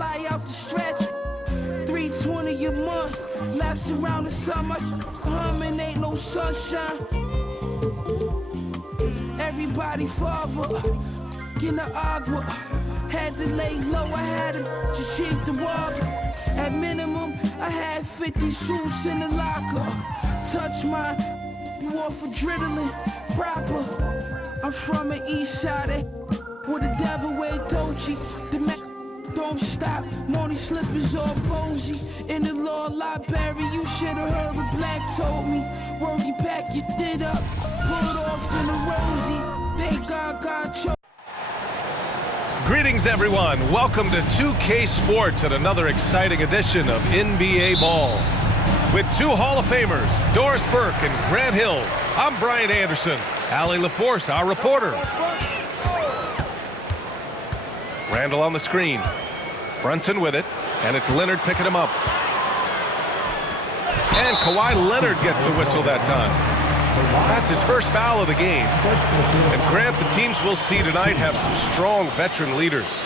fly out the stretch. 320 a month, laps around the summer. Humming, ain't no sunshine. Everybody father, in the agua. Had to lay low, I had to just cheat the water. At minimum, I had 50 suits in the locker. Touch my off adrenaline, proper. I'm from the east side, with the devil way Dolce. The man don't stop, money slippers all posy. In the law library, you should've heard what Black told me. Word, you pack your shit up, pull it off in the rosy. Thank God chose. Greetings, everyone. Welcome to 2K Sports and another exciting edition of NBA Ball. With two Hall of Famers, Doris Burke and Grant Hill, I'm Brian Anderson. Allie LaForce, our reporter. Randall on the screen. Brunson with it, and it's Leonard picking him up. And Kawhi Leonard gets a whistle that time. That's his first foul of the game. And Grant, the teams we'll see tonight have some strong veteran leaders.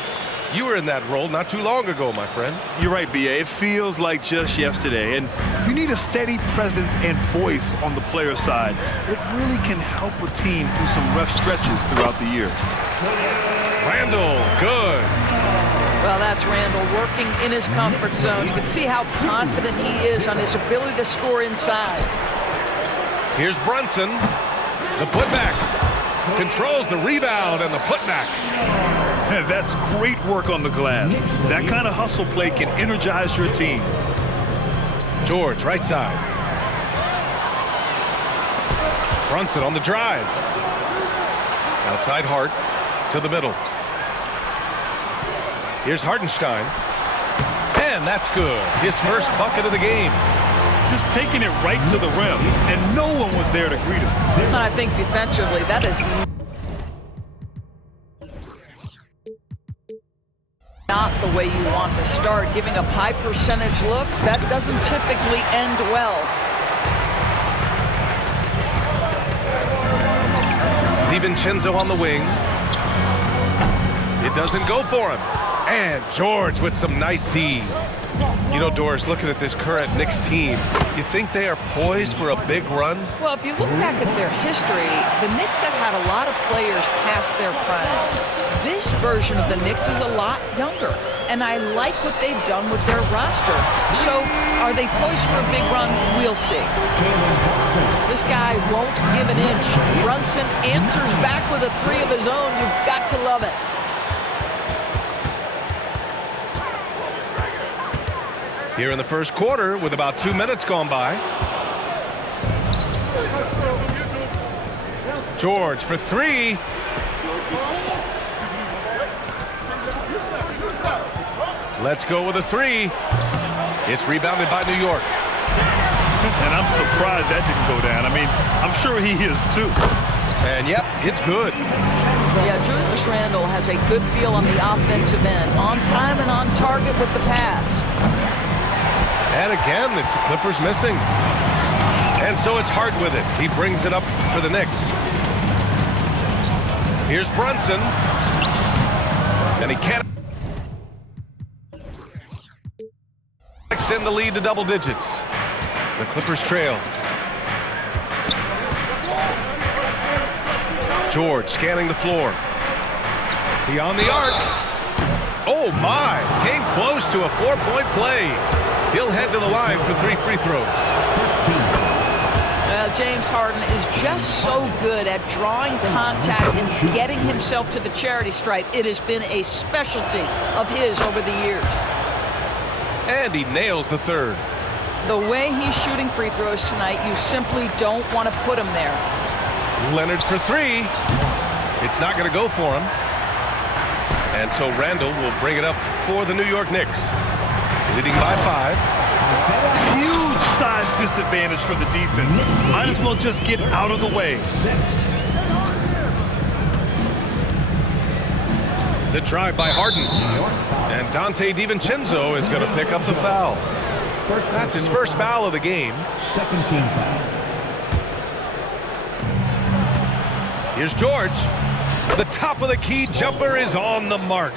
You were in that role not too long ago, my friend. You're right, B.A. It feels like just yesterday. And you need a steady presence and voice on the player side. It really can help a team through some rough stretches throughout the year. Randall, good. Well, that's Randall working in his comfort zone. You can see how confident he is on his ability to score inside. Here's Brunson. The putback. Controls the rebound and the putback. That's great work on the glass. That kind of hustle play can energize your team. George, right side. Brunson on the drive. Outside Hart to the middle. Here's Hartenstein. And that's good. His first bucket of the game. Just taking it right to the rim, and no one was there to greet him. I think defensively, that is not the way you want to start. Giving up high percentage looks, that doesn't typically end well. DiVincenzo on the wing. It doesn't go for him. And George with some nice D. You know, Doris, looking at this current Knicks team, you think they are poised for a big run? Well, if you look back at their history, the Knicks have had a lot of players past their prime. This version of the Knicks is a lot younger, and I like what they've done with their roster. So, are they poised for a big run? We'll see. This guy won't give an inch. Brunson answers back with a three of his own. You've got to love it. Here in the first quarter, with about 2 minutes gone by. George for three. Let's go with a three. It's rebounded by New York. And I'm surprised that didn't go down. I mean, I'm sure he is too. And yep, it's good. Yeah, Julius Randle has a good feel on the offensive end. On time and on target with the pass. And again, it's the Clippers missing. And so it's Hart with it. He brings it up for the Knicks. Here's Brunson. And he can't extend the lead to double digits. The Clippers trail. George scanning the floor. Beyond the arc. Oh my, came close to a 4-point play. He'll head to the line for 3 free throws. Well, James Harden is just so good at drawing contact and getting himself to the charity stripe. It has been a specialty of his over the years. And he nails the third. The way he's shooting free throws tonight, you simply don't want to put him there. Leonard for three. It's not going to go for him. And so Randall will bring it up for the New York Knicks. Leading by 5. Huge size disadvantage for the defense. Might as well just get out of the way. The drive by Harden. And Dante DiVincenzo is going to pick up the foul. That's his first foul of the game. Second team foul. Here's George. The top of the key jumper is on the mark.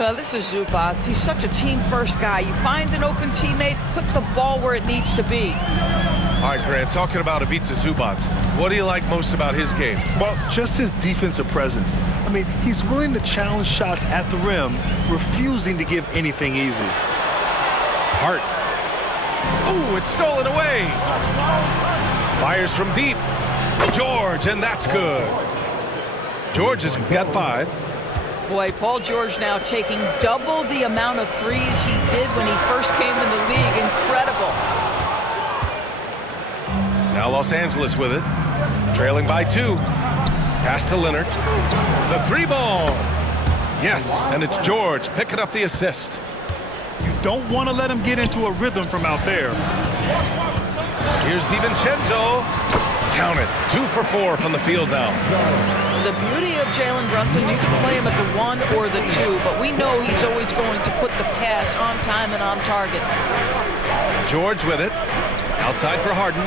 Well, this is Zubac. He's such a team-first guy. You find an open teammate, put the ball where it needs to be. All right, Grant, talking about Ivica Zubac, what do you like most about his game? Well, just his defensive presence. I mean, he's willing to challenge shots at the rim, refusing to give anything easy. Hart. Oh, it's stolen away. Fires from deep. George, and that's good. George has got 5. Boy, Paul George now taking double the amount of threes he did when he first came in the league. Incredible. Now Los Angeles with it. Trailing by 2. Pass to Leonard. The 3-ball. Yes, and it's George picking up the assist. You don't want to let him get into a rhythm from out there. Here's DiVincenzo. Count it. 2 for 4 from the field now. The beauty of Jalen Brunson, you can play him at the 1 or the 2, but we know he's always going to put the pass on time and on target. George with it. Outside for Harden.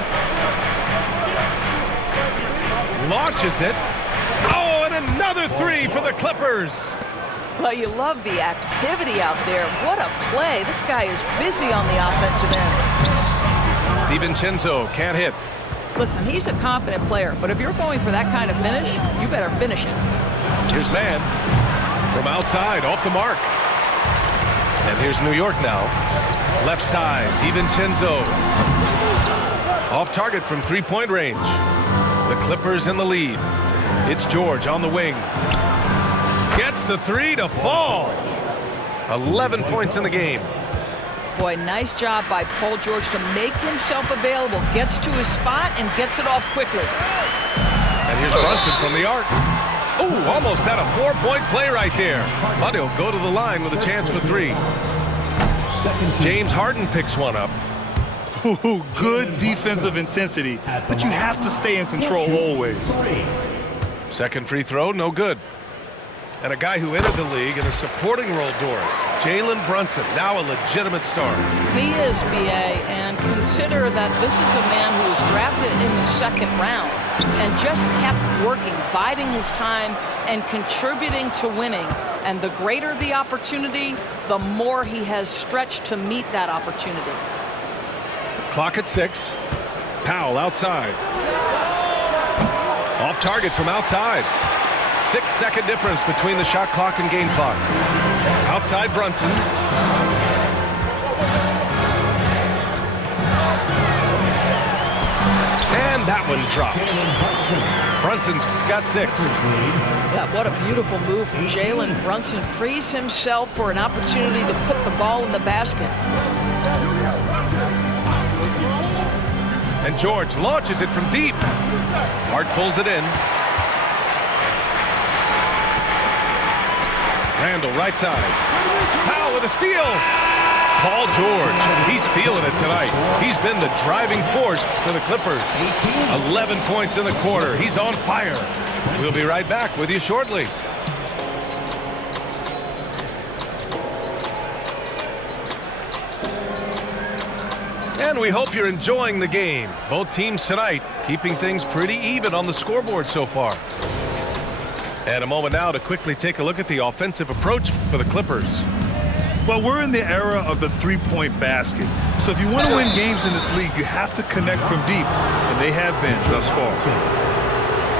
Launches it. Oh, and another 3 for the Clippers. Well, you love the activity out there. What a play. This guy is busy on the offensive end. DiVincenzo can't hit. Listen, he's a confident player, but if you're going for that kind of finish, you better finish it. Here's man from outside, off the mark. And here's New York now. Left side, DiVincenzo. Off target from 3-point range. The Clippers in the lead. It's George on the wing. Gets the 3 to fall. 11 points in the game. Boy, nice job by Paul George to make himself available. Gets to his spot and gets it off quickly. And here's Brunson from the arc. Ooh, almost had a 4-point play right there. But he'll go to the line with a chance for 3. James Harden picks one up. Ooh, good defensive intensity, but you have to stay in control always. Second free throw, no good. And a guy who entered the league in a supporting role, Doris. Jalen Brunson, now a legitimate star. He is, B.A., and consider that this is a man who was drafted in the 2nd round and just kept working, biding his time, and contributing to winning. And the greater the opportunity, the more he has stretched to meet that opportunity. Clock at 6. Powell outside. Off target from outside. 6-second difference between the shot clock and game clock. Outside Brunson. And that one drops. Brunson's got 6. Yeah, what a beautiful move from Jalen Brunson. Frees himself for an opportunity to put the ball in the basket. And George launches it from deep. Hart pulls it in. Randall right side. Powell with a steal. Paul George, he's feeling it tonight. He's been the driving force for the Clippers. 11 points in the quarter. He's on fire. We'll be right back with you shortly. And we hope you're enjoying the game. Both teams tonight keeping things pretty even on the scoreboard so far. And a moment now to quickly take a look at the offensive approach for the Clippers. Well, we're in the era of the 3-point basket. So if you want to win games in this league, you have to connect from deep, and they have been thus far.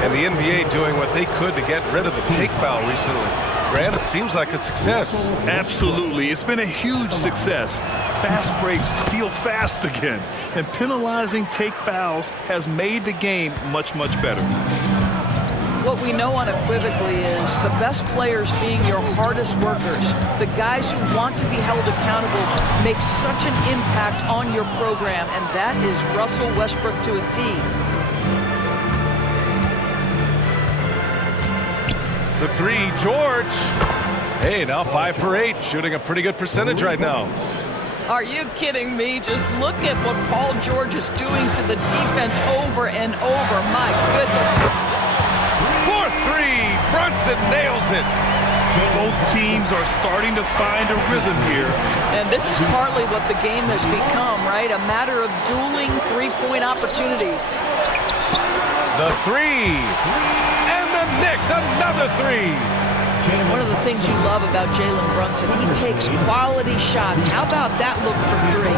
And the NBA doing what they could to get rid of the take foul recently. Grant, it seems like a success. Absolutely. It's been a huge success. Fast breaks feel fast again, and penalizing take fouls has made the game much, much better. What we know unequivocally is the best players being your hardest workers, the guys who want to be held accountable, make such an impact on your program, and that is Russell Westbrook to a T. For 3, George. Hey, now 5 for 8, shooting a pretty good percentage right now. Are you kidding me? Just look at what Paul George is doing to the defense over and over. My goodness. 4-3, Brunson nails it. Both teams are starting to find a rhythm here. And this is partly what the game has become, right? A matter of dueling 3-point opportunities. The 3. And the Knicks, another 3. One of the things you love about Jalen Brunson, he takes quality shots. How about that look from three?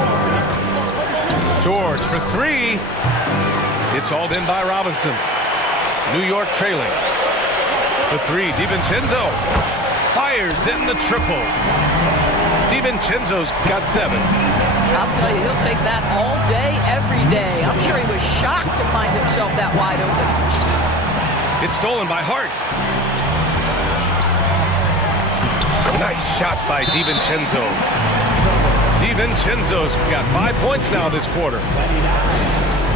George for three. It's hauled in by Robinson. New York trailing. For three, DiVincenzo fires in the triple. DiVincenzo's got 7. I'll tell you, he'll take that all day, every day. I'm sure he was shocked to find himself that wide open. It's stolen by Hart. Nice shot by DiVincenzo. DiVincenzo's got 5 points now this quarter.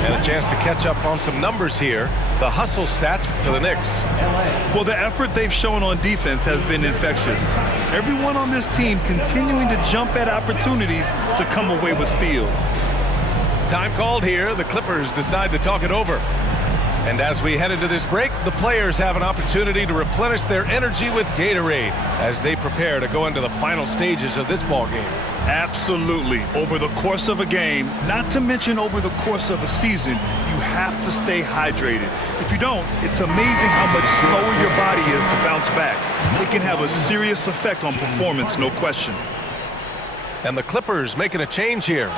And a chance to catch up on some numbers here. The hustle stats for the Knicks. Well, the effort they've shown on defense has been infectious. Everyone on this team continuing to jump at opportunities to come away with steals. Time called here. The Clippers decide to talk it over. And as we head into this break, the players have an opportunity to replenish their energy with Gatorade as they prepare to go into the final stages of this ball game. Absolutely. Over the course of a game, not to mention over the course of a season, you have to stay hydrated. If you don't, it's amazing how much slower your body is to bounce back. It can have a serious effect on performance, no question. And the Clippers making a change here.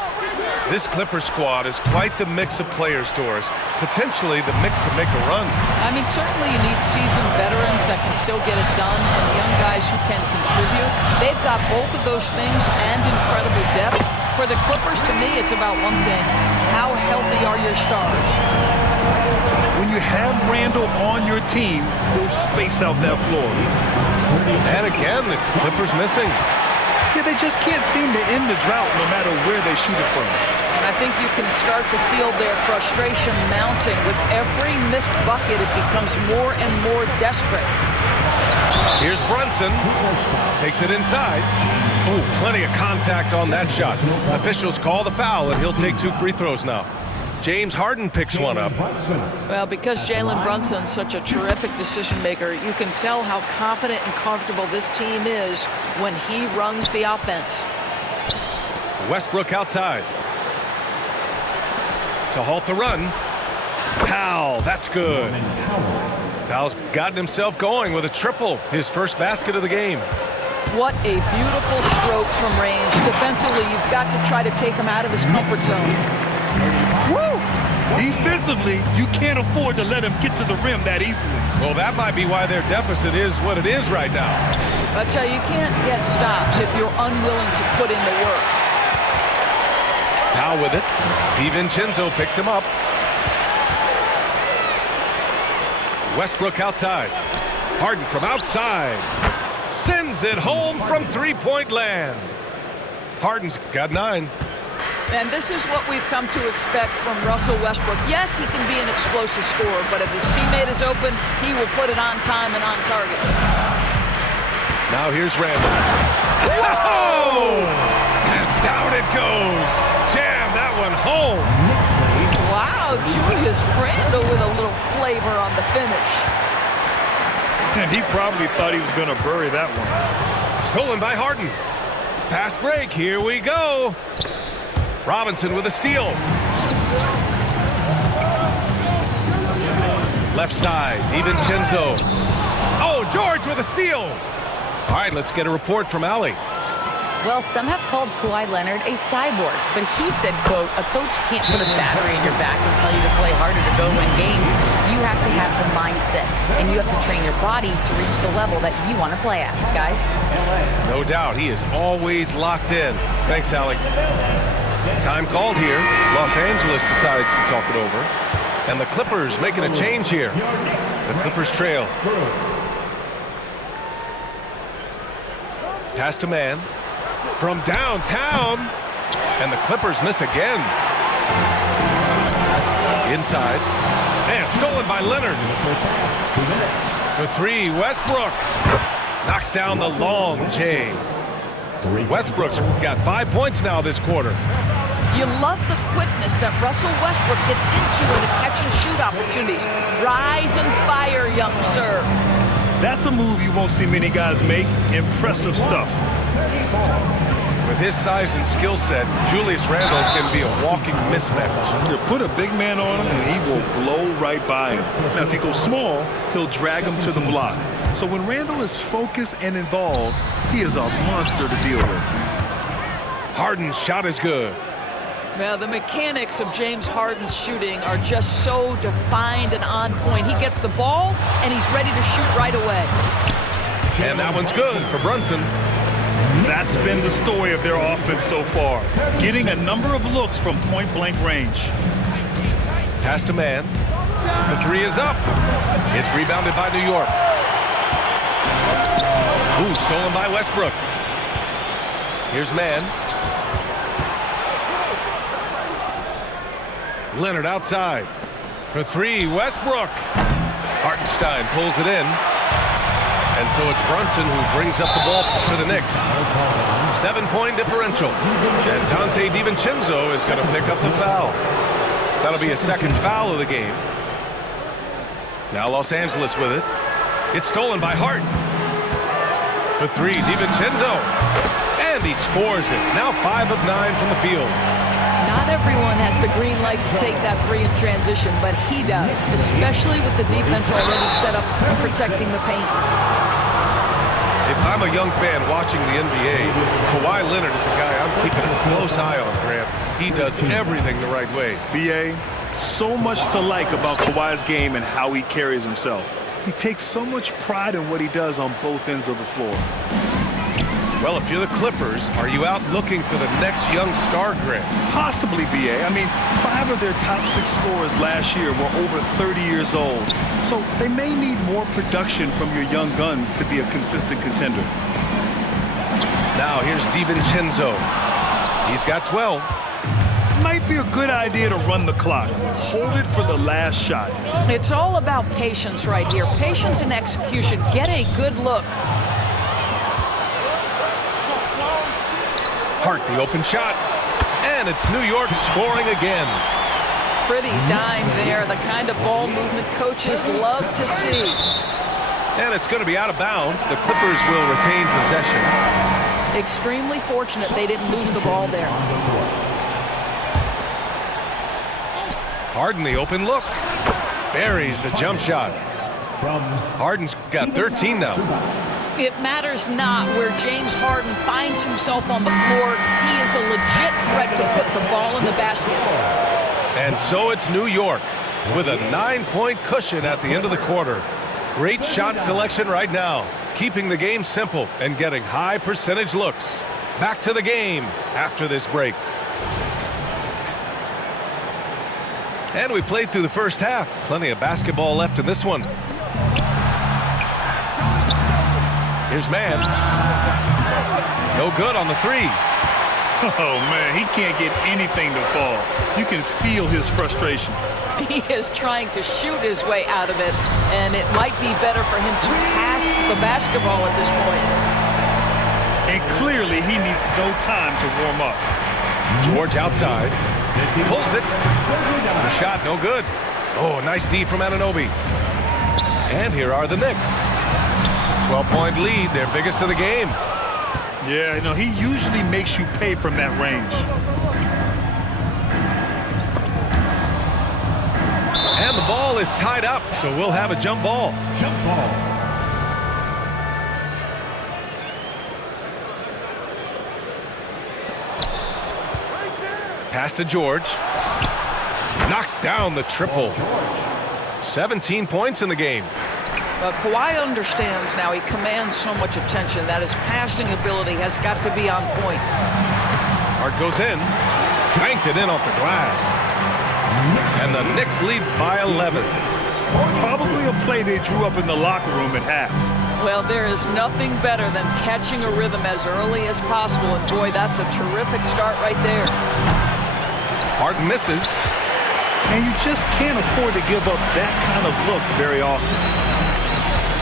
This Clippers squad is quite the mix of players, Doris. Potentially the mix to make a run. I mean, certainly you need seasoned veterans that can still get it done and young guys who can contribute. They've got both of those things and incredible depth. For the Clippers, to me, it's about one thing. How healthy are your stars? When you have Randall on your team, he'll space out that floor. And again, it's Clippers missing. Yeah, they just can't seem to end the drought no matter where they shoot it from. And I think you can start to feel their frustration mounting. With every missed bucket, it becomes more and more desperate. Here's Brunson. Takes it inside. Ooh, plenty of contact on that shot. Officials call the foul, and he'll take 2 free throws now. James Harden picks one up. Well, because Jalen Brunson's such a terrific decision maker, you can tell how confident and comfortable this team is when he runs the offense. Westbrook outside. To halt the run. Powell, that's good. Powell's gotten himself going with a triple, his first basket of the game. What a beautiful strokes from range. Defensively, you've got to try to take him out of his comfort zone. Woo! Defensively, you can't afford to let him get to the rim that easily. Well, that might be why their deficit is what it is right now. I tell you, you can't get stops if you're unwilling to put in the work. Powell with it. DiVincenzo picks him up. Westbrook outside. Harden from outside. Sends it home from three-point land. Harden's got 9. And this is what we've come to expect from Russell Westbrook. Yes, he can be an explosive scorer, but if his teammate is open, he will put it on time and on target. Now here's Randall. Whoa! And down it goes. Jam that one home. Wow, Julius Randall with a little flavor on the finish. And he probably thought he was going to bury that one. Stolen by Harden. Fast break, here we go. Robinson with a steal. Left side, DiVincenzo. Oh, George with a steal. All right, let's get a report from Allie. Well, some have called Kawhi Leonard a cyborg, but he said, quote, a coach can't put a battery in your back and tell you to play harder to go win games. You have to have the mindset, and you have to train your body to reach the level that you want to play at, guys. No doubt, he is always locked in. Thanks, Allie. Time called here. Los Angeles decides to talk it over. And the Clippers making a change here. The Clippers trail. Pass to man. From downtown. And the Clippers miss again. Inside. And stolen by Leonard. For 3, Westbrook. Knocks down the long J. Westbrook's got 5 points now this quarter. You love the quickness that Russell Westbrook gets into in the catch-and-shoot opportunities. Rise and fire, young sir. That's a move you won't see many guys make. Impressive stuff. With his size and skill set, Julius Randle can be a walking mismatch. You put a big man on him, and he will blow right by him. Now, if he goes small, he'll drag him to the block. So when Randall is focused and involved, he is a monster to deal with. Harden's shot is good. Well, the mechanics of James Harden's shooting are just so defined and on point. He gets the ball, and he's ready to shoot right away. And that one's good for Brunson. That's been the story of their offense so far, getting a number of looks from point-blank range. Pass to man. The three is up. It's rebounded by New York. Ooh, stolen by Westbrook. Here's man. Leonard outside. For three, Westbrook. Hartenstein pulls it in. And so it's Brunson who brings up the ball for the Knicks. 7-point differential. And Dante DiVincenzo is going to pick up the foul. That'll be a second foul of the game. Now Los Angeles with it. It's stolen by Hart. For three, DiVincenzo. And he scores it. Now 5 of 9 from the field. Not everyone has the green light to take that three in transition, but he does, especially with the defense already set up protecting the paint. If I'm a young fan watching the NBA, Kawhi Leonard is a guy I'm keeping a close eye on, Grant. He does everything the right way. B.A., so much to like about Kawhi's game and how he carries himself. He takes so much pride in what he does on both ends of the floor. Well, if you're the Clippers, are you out looking for the next young star, Grant? Possibly, B.A. I mean, 5 of their top 6 scorers last year were over 30 years old. So they may need more production from your young guns to be a consistent contender. Now here's DiVincenzo. He's got 12. Might be a good idea to run the clock. Hold it for the last shot. It's all about patience right here. Patience and execution. Get a good look. Hart, the open shot. And it's New York scoring again. Pretty dime there. The kind of ball movement coaches love to see. And it's going to be out of bounds. The Clippers will retain possession. Extremely fortunate they didn't lose the ball there. Harden, the open look. Buries the jump shot. Harden's got 13 now. It matters not where James Harden finds himself on the floor. He is a legit threat to put the ball in the basket. And so it's New York with a 9-point cushion at the end of the quarter. Great shot selection right now, keeping the game simple and getting high percentage looks. Back to the game after this break. And we played through the first half. Plenty of basketball left in this one. Here's man. No good on the three. Oh, man, he can't get anything to fall. You can feel his frustration. He is trying to shoot his way out of it, and it might be better for him to pass the basketball at this point. And clearly, he needs no time to warm up. George outside. Pulls it. The shot, no good. Oh, nice D from Anunoby. And here are the Knicks. 12-point lead, their biggest of the game. Yeah, you know, he usually makes you pay from that range. And the ball is tied up, so we'll have a jump ball. Jump ball. Pass to George. Knocks down the triple. 17 points in the game. But Kawhi understands now. He commands so much attention that his passing ability has got to be on point. Hart goes in. Banked it in off the glass. And the Knicks lead by 11. Probably a play they drew up in the locker room at half. Well, there is nothing better than catching a rhythm as early as possible. And boy, that's a terrific start right there. Hart misses. And you just can't afford to give up that kind of look very often.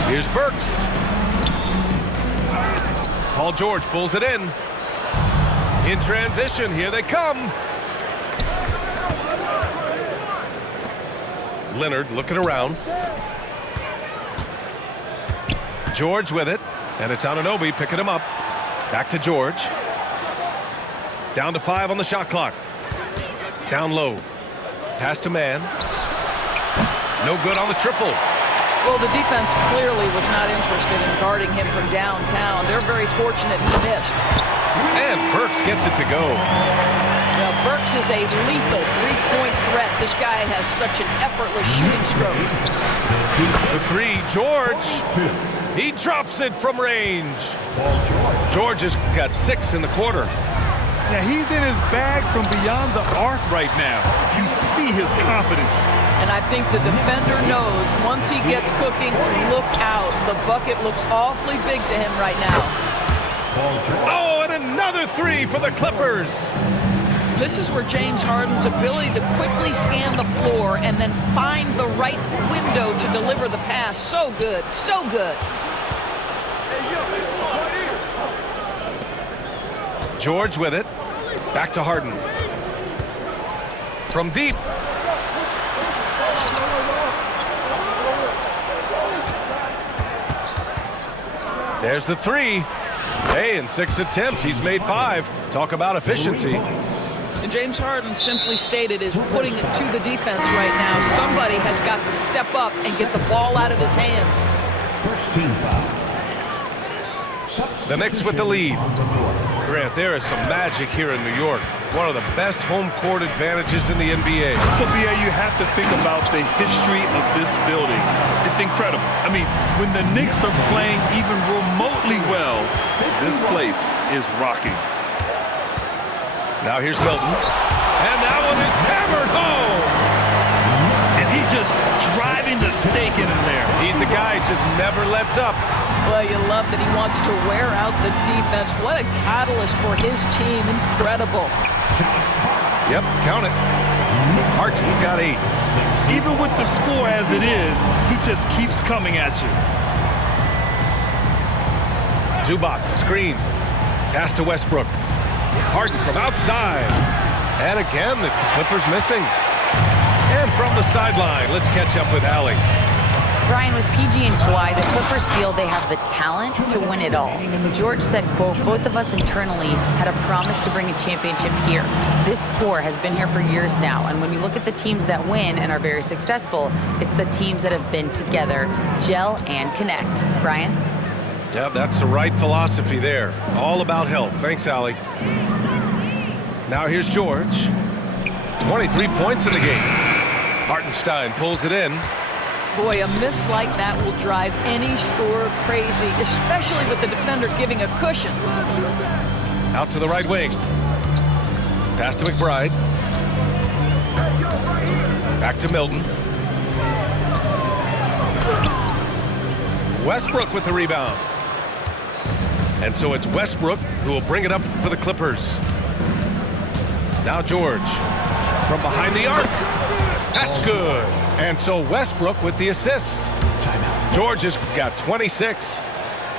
Here's Burks. Paul George pulls it in. In transition, here they come. Leonard looking around. George with it, and it's Anunoby picking him up. Back to George. Down to 5 on the shot clock. Down low. Pass to man. No good on the triple. Well, the defense clearly was not interested in guarding him from downtown. They're very fortunate he missed. And Burks gets it to go. Now, Burks is a lethal three-point threat. This guy has such an effortless shooting stroke. The three, George. He drops it from range. George has got 6 in the quarter. Yeah, he's in his bag from beyond the arc right now. You see his confidence. And I think the defender knows once he gets cooking, look out. The bucket looks awfully big to him right now. Oh, and another 3 for the Clippers. This is where James Harden's ability to quickly scan the floor and then find the right window to deliver the pass. So good, so good. George with it. Back to Harden. From deep. There's the 3. Hey, in 6 attempts, he's made 5. Talk about efficiency. And James Harden simply stated is putting it to the defense right now. Somebody has got to step up and get the ball out of his hands. First team foul. The Knicks with the lead. Grant, there is some magic here in New York. One of the best home court advantages in the NBA. But BA, you have to think about the history of this building. It's incredible. I mean, when the Knicks are playing even remotely well, this place is rocking. Now here's Milton. And that one is hammered home. And he just driving the stake in there. He's a guy who just never lets up. Well, you love that he wants to wear out the defense. What a catalyst for his team. Incredible. Yep, count it. Hart's got 8. Even with the score as it is, he just keeps coming at you. Zubac, screen. Pass to Westbrook. Harden from outside. And again, it's the Clippers missing. And from the sideline, let's catch up with Allie. Brian, with PG and Kawhi, the Clippers feel they have the talent to win it all. George said, quote, both of us internally had a promise to bring a championship here. This core has been here for years now, and when you look at the teams that win and are very successful, it's the teams that have been together, gel and connect. Brian? Yeah, that's the right philosophy there. All about health. Thanks, Allie. Now here's George. 23 points in the game. Hartenstein pulls it in. Boy, a miss like that will drive any scorer crazy, especially with the defender giving a cushion. Out to the right wing. Pass to McBride. Back to Milton. Westbrook with the rebound. And so it's Westbrook who will bring it up for the Clippers. Now George from behind the arc. That's good. And so Westbrook with the assist. George has got 26.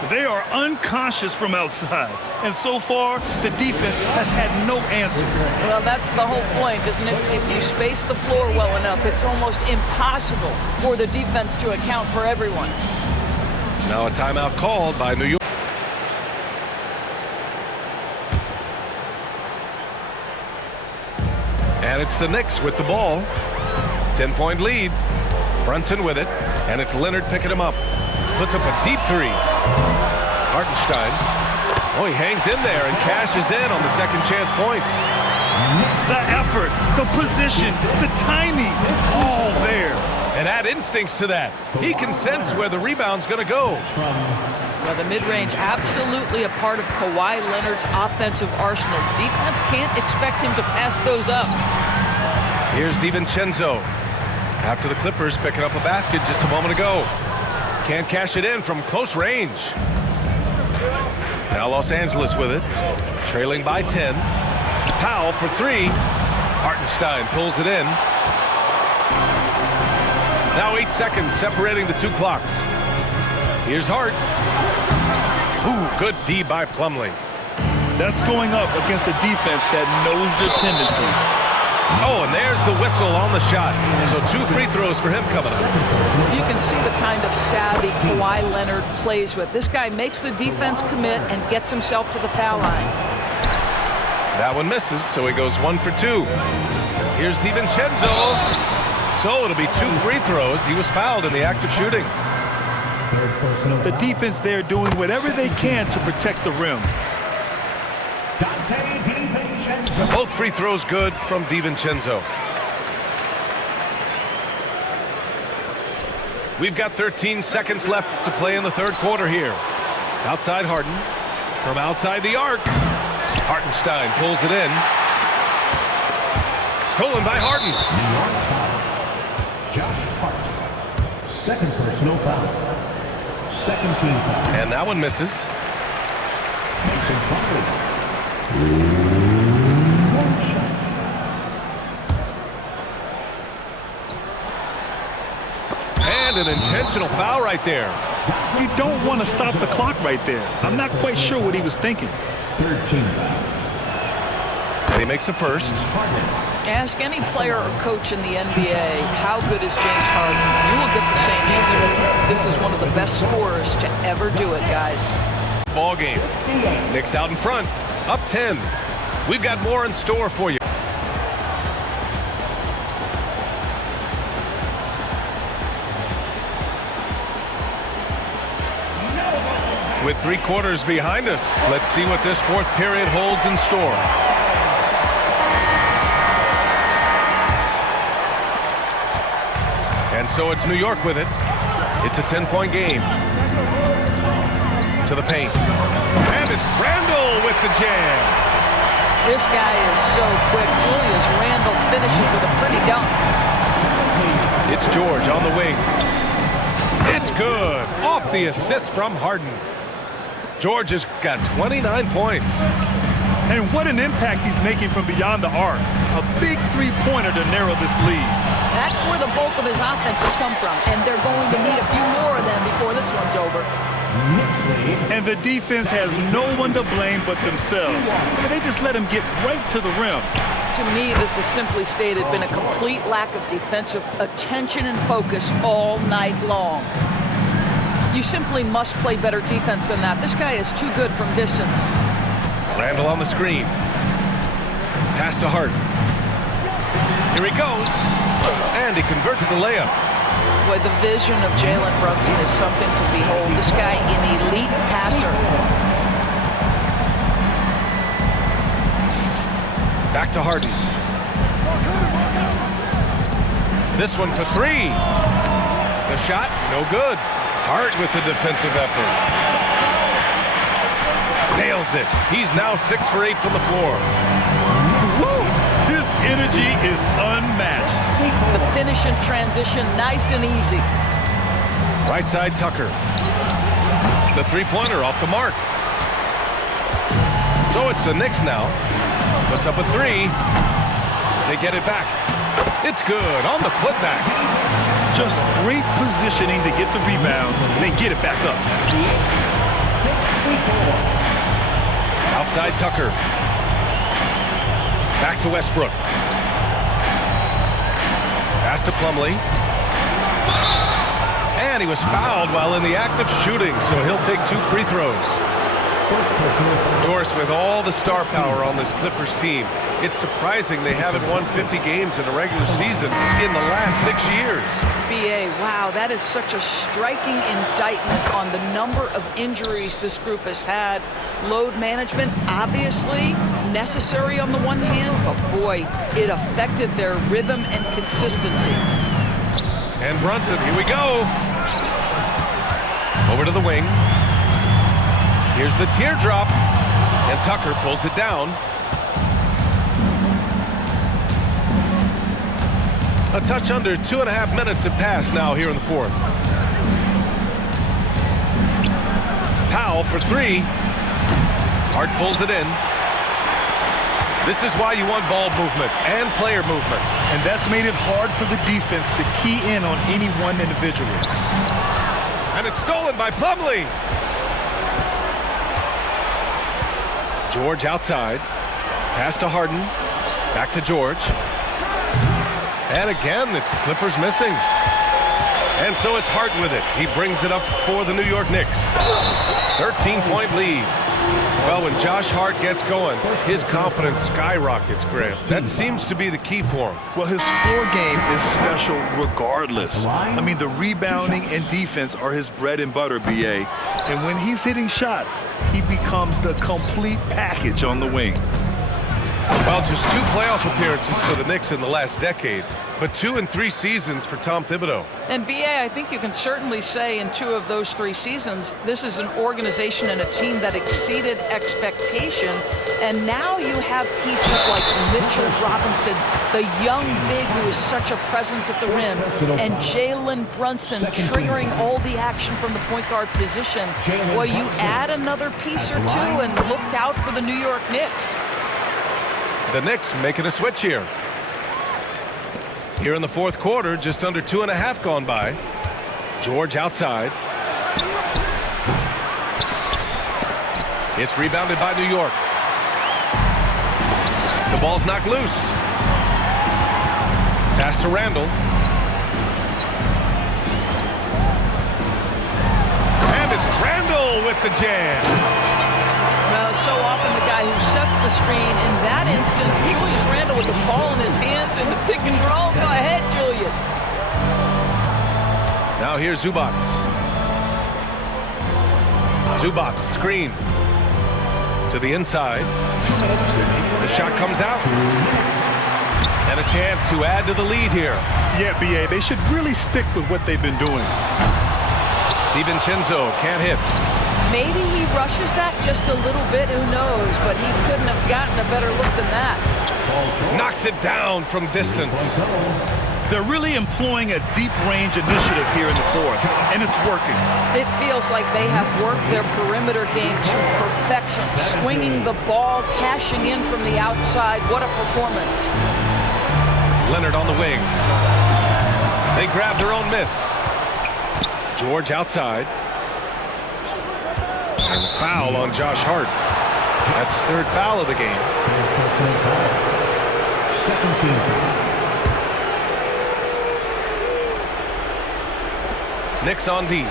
They are unconscious from outside. And so far, the defense has had no answer. Well, that's the whole point, isn't it? If you space the floor well enough, it's almost impossible for the defense to account for everyone. Now a timeout called by New York. And it's the Knicks with the ball. 10-point lead. Brunson with it. And it's Leonard picking him up. Puts up a deep 3. Hartenstein. Oh, he hangs in there and cashes in on the second chance points. The effort, the position, the timing, all there. And add instincts to that. He can sense where the rebound's going to go. Well, the mid-range absolutely a part of Kawhi Leonard's offensive arsenal. Defense can't expect him to pass those up. Here's DiVincenzo. After the Clippers picking up a basket just a moment ago. Can't cash it in from close range. Now Los Angeles with it. Trailing by 10. Powell for 3. Hartenstein pulls it in. Now 8 seconds separating the 2 clocks. Here's Hart. Ooh, good D by Plumlee. That's going up against a defense that knows your tendencies. Oh, and there's the whistle on the shot. So 2 free throws for him coming up. You can see the kind of savvy Kawhi Leonard plays with. This guy makes the defense commit and gets himself to the foul line. That one misses, so he goes 1 for 2. Here's DiVincenzo. So it'll be 2 free throws. He was fouled in the act of shooting. Third personal The foul. defense there doing whatever they can to protect the rim. Dante DiVincenzo. Both free throws good from DiVincenzo. We've got 13 seconds left to play in the third quarter here. Outside Harden. From outside the arc. Hartenstein pulls it in. Stolen by Harden. New York foul. Josh Hart. Second personal foul. Second team foul. And that one misses. Mason Plumlee. One shot. And an intentional foul right there. You don't want to stop the clock right there. I'm not quite sure what he was thinking. Third team foul. And he makes a first. Ask any player or coach in the NBA, how good is James Harden? You will get the same answer. This is one of the best scorers to ever do it, guys. Ball game. Knicks out in front. Up 10. We've got more in store for you. With 3 quarters behind us, let's see what this fourth period holds in store. And so it's New York with it. It's a 10-point game. To the paint. And it's Randle with the jam. This guy is so quick. Julius Randle finishes with a pretty dunk. It's George on the wing. It's good. Off the assist from Harden. George has got 29 points. And what an impact he's making from beyond the arc. A big three-pointer to narrow this lead. That's where the bulk of his offense has come from, and they're going to need a few more of them before this one's over. Knicks lead. And the defense has no one to blame but themselves. They just let him get right to the rim. To me, this has simply stated been a complete lack of defensive attention and focus all night long. You simply must play better defense than that. This guy is too good from distance. Randle on the screen. Pass to Harden. Here he goes. And he converts the layup. Boy, the vision of Jalen Brunson is something to behold. This guy, an elite passer. Back to Harden. This one for 3. The shot, no good. Hart with the defensive effort. Nails it. He's now 6 for 8 from the floor. Woo! His energy is unmatched. The finish and transition, nice and easy. Right side Tucker. The three-pointer off the mark. So it's the Knicks now. Puts up a 3. They get it back. It's good on the putback. Just great positioning to get the rebound and then get it back up. Outside Tucker. Back to Westbrook. Pass to Plumlee. And he was fouled while in the act of shooting, so he'll take 2 free throws. Doris, with all the star power on this Clippers team, it's surprising they haven't won 50 games in the regular season in the last 6 years. BA, wow, that is such a striking indictment on the number of injuries this group has had. Load management, obviously necessary on the one hand, but boy, it affected their rhythm and consistency. And Brunson, here we go. Over to the wing. Here's the teardrop. And Tucker pulls it down. A touch under 2.5 minutes have passed now here in the fourth. Powell for 3. Hart pulls it in. This is why you want ball movement and player movement. And that's made it hard for the defense to key in on any one individual. And it's stolen by Plumlee. George outside. Pass to Harden. Back to George. And again, it's the Clippers missing. And so it's Hart with it. He brings it up for the New York Knicks. 13-point lead. Well, when Josh Hart gets going, his confidence skyrockets, Grant. That seems to be the key for him. Well, his floor game is special regardless. I mean, the rebounding and defense are his bread and butter, B.A. And when he's hitting shots, he becomes the complete package on the wing. Well, just 2 playoff appearances for the Knicks in the last decade, but 2 in 3 seasons for Tom Thibodeau. And B.A., I think you can certainly say in 2 of those 3 seasons, this is an organization and a team that exceeded expectation. And now you have pieces like Mitchell Robinson, the young big who is such a presence at the rim, and Jalen Brunson triggering all the action from the point guard position. Well, you add another piece or 2 and look out for the New York Knicks. The Knicks making a switch here. Here in the 4th quarter, just under 2.5 gone by. George outside. It's rebounded by New York. The ball's knocked loose. Pass to Randall. And it's Randall with the jam. Well, so often the guy who sets the screen. In that instance, Julius Randle with the ball in his hands in the pick and roll. Go ahead, Julius. Now here's Zubac. Zubac, screen. To the inside. The shot comes out. And a chance to add to the lead here. Yeah, B.A., they should really stick with what they've been doing. DiVincenzo can't hit. Maybe he rushes that just a little bit, who knows, but he couldn't have gotten a better look than that. Knocks it down from distance. They're really employing a deep range initiative here in the 4th, and it's working. It feels like they have worked their perimeter game to perfection, swinging the ball, cashing in from the outside. What a performance. Leonard on the wing. They grab their own miss. George outside. And a foul on Josh Hart. That's his 3rd foul of the game. Second team foul. Knicks on D.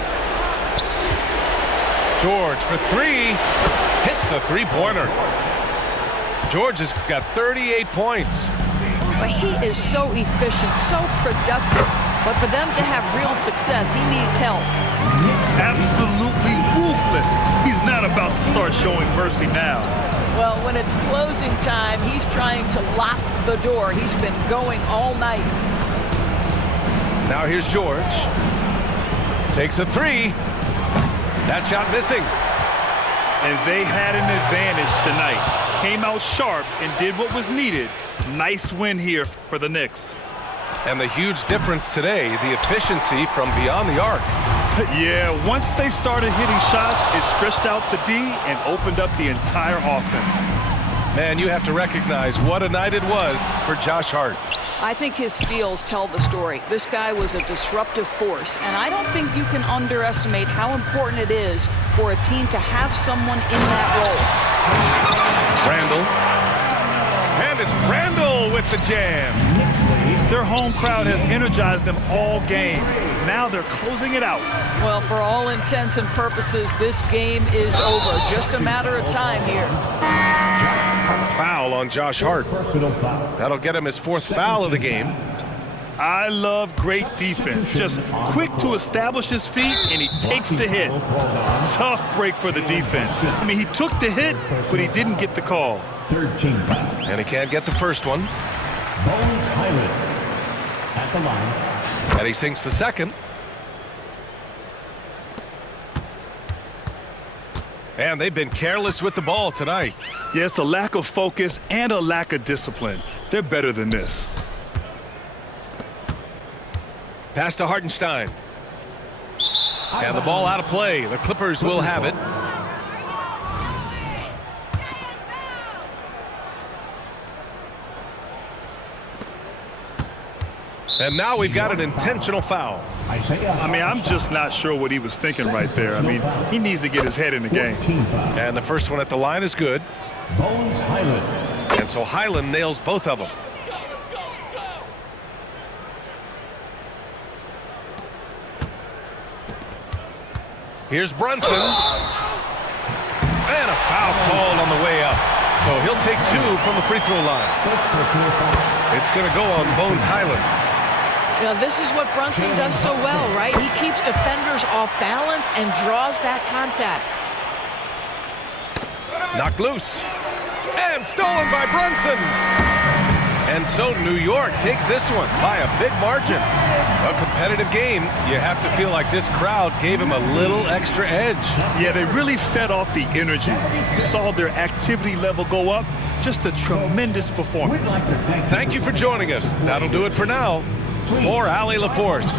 George for 3. Hits the 3-pointer. George has got 38 points. But he is so efficient, so productive. But for them to have real success, he needs help. Absolutely ruthless. He's not about to start showing mercy now. Well, when it's closing time, he's trying to lock the door. He's been going all night. Now here's George. Takes a 3. That shot missing. And they had an advantage tonight. Came out sharp and did what was needed. Nice win here for the Knicks. And the huge difference today, the efficiency from beyond the arc. Yeah, once they started hitting shots, it stretched out the D and opened up the entire offense. Man, you have to recognize what a night it was for Josh Hart. I think his steals tell the story. This guy was a disruptive force, and I don't think you can underestimate how important it is for a team to have someone in that role. Randall. And it's Randall with the jam. Their home crowd has energized them all game. Now they're closing it out. Well, for all intents and purposes, this game is over. Just a matter of time here. Foul on Josh Hart. That'll get him his 4th foul of the game. I love great defense. Just quick to establish his feet, and he takes the hit. Tough break for the defense. I mean, he took the hit, but he didn't get the call. 3rd team foul. And he can't get the first one. Bones Highland at the line. And he sinks the 2nd. And they've been careless with the ball tonight. Yeah, it's a lack of focus and a lack of discipline. They're better than this. Pass to Hartenstein. And the ball out of play. The Clippers will have it. And now we've got an intentional foul. I mean, I'm just not sure what he was thinking right there. I mean, he needs to get his head in the game. And the first one at the line is good. Bones Highland. And so Highland nails both of them. Here's Brunson. And a foul called on the way up. So he'll take 2 from the free throw line. It's going to go on Bones Highland. You know, this is what Brunson does so well, right? He keeps defenders off balance and draws that contact. Knocked loose. And stolen by Brunson. And so New York takes this one by a big margin. A competitive game. You have to feel like this crowd gave him a little extra edge. Yeah, they really fed off the energy. You saw their activity level go up. Just a tremendous performance. Thank you for joining us. That'll do it for now. For Allie LaForce.